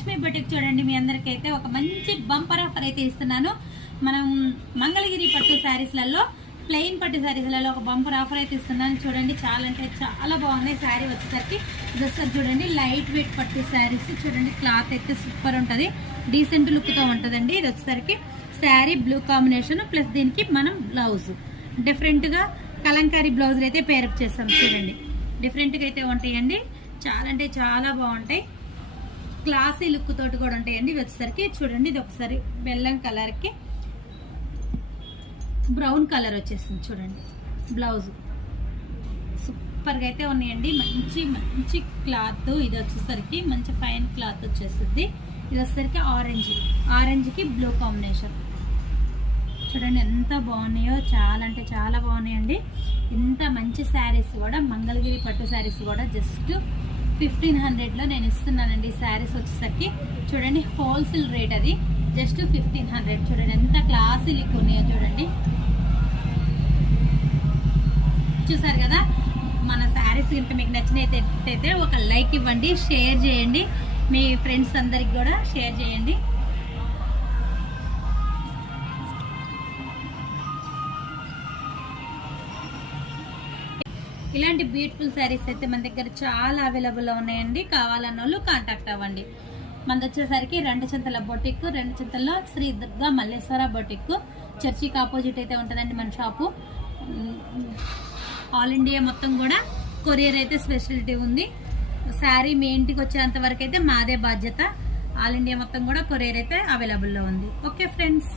Srilakshmi boutique చూడండి, మీ అందరికైతే ఒక మంచి బంపర్ ఆఫర్ అయితే ఇస్తున్నాను. మనం మంగళగిరి పట్టు శారీస్లలో, ప్లెయిన్ పట్టు శారీస్లలో ఒక బంపర్ ఆఫర్ అయితే ఇస్తున్నాను. చూడండి, చాలా అంటే చాలా బాగుంది. శారీ వచ్చేసరికి జస్ట్ చూడండి, లైట్ వెయిట్ పట్టు శారీస్ చూడండి. క్లాత్ అయితే సూపర్ ఉంటుంది, డీసెంట్ లుక్తో ఉంటుందండి. ఇది వచ్చేసరికి శారీ బ్లూ కాంబినేషన్ ప్లస్ దీనికి మనం బ్లౌజ్ డిఫరెంట్గా కలంకారీ బ్లౌజులు అయితే పేరప్ చేస్తాం. చూడండి, డిఫరెంట్గా అయితే ఉంటాయండి. చాలా అంటే చాలా బాగుంటాయి. క్లాసీ లుక్ తోటి కూడా ఉంటాయండి. వచ్చేసరికి చూడండి, ఇది ఒకసారి బెల్లం కలర్కి బ్రౌన్ కలర్ వచ్చేస్తుంది. చూడండి, బ్లౌజ్ సూపర్గా అయితే ఉన్నాయండి. మంచి మంచి క్లాత్. ఇది వచ్చేసరికి మంచి ఫైన్ క్లాత్ వచ్చేస్తుంది. ఇది వచ్చేసరికి ఆరెంజ్కి బ్లూ కాంబినేషన్. చూడండి ఎంత బాగున్నాయో, చాలా అంటే చాలా బాగున్నాయండి. ఇంత మంచి శారీస్ కూడా, మంగళగిరి పట్టు శారీస్ కూడా జస్ట్ 1500లో నేను ఇస్తున్నానండి. శారీస్ వచ్చేసరికి చూడండి, హోల్సేల్ రేట్ అది జస్ట్ 1500. చూడండి ఎంత క్లాసీ లుక్ ఉన్నాయో చూడండి. చూసారు కదా, మన శారీస్ ఇంత మీకు నచ్చినట్టయితే ఒక లైక్ ఇవ్వండి, షేర్ చేయండి, మీ ఫ్రెండ్స్ అందరికి కూడా షేర్ చేయండి. ఇలాంటి బ్యూటిఫుల్ శారీస్ అయితే మన దగ్గర చాలా అవైలబుల్లో ఉన్నాయండి. కావాలన్న వాళ్ళు కాంటాక్ట్ అవ్వండి. మనది వచ్చేసరికి రెండుచింతల బొటిక్, రెండుచింతల్లో శ్రీ దుర్గా మల్లేశ్వర బొటిక్, చర్చికి ఆపోజిట్ అయితే ఉంటుందండి మన షాపు. ఆల్ ఇండియా మొత్తం కూడా కొరియర్ అయితే స్పెషాలిటీ ఉంది. శారీ మీ ఇంటికి వచ్చేంత వరకు అయితే మాదే బాధ్యత. ఆల్ ఇండియా మొత్తం కూడా కొరియర్ అయితే అవైలబుల్లో ఉంది. Okay friends.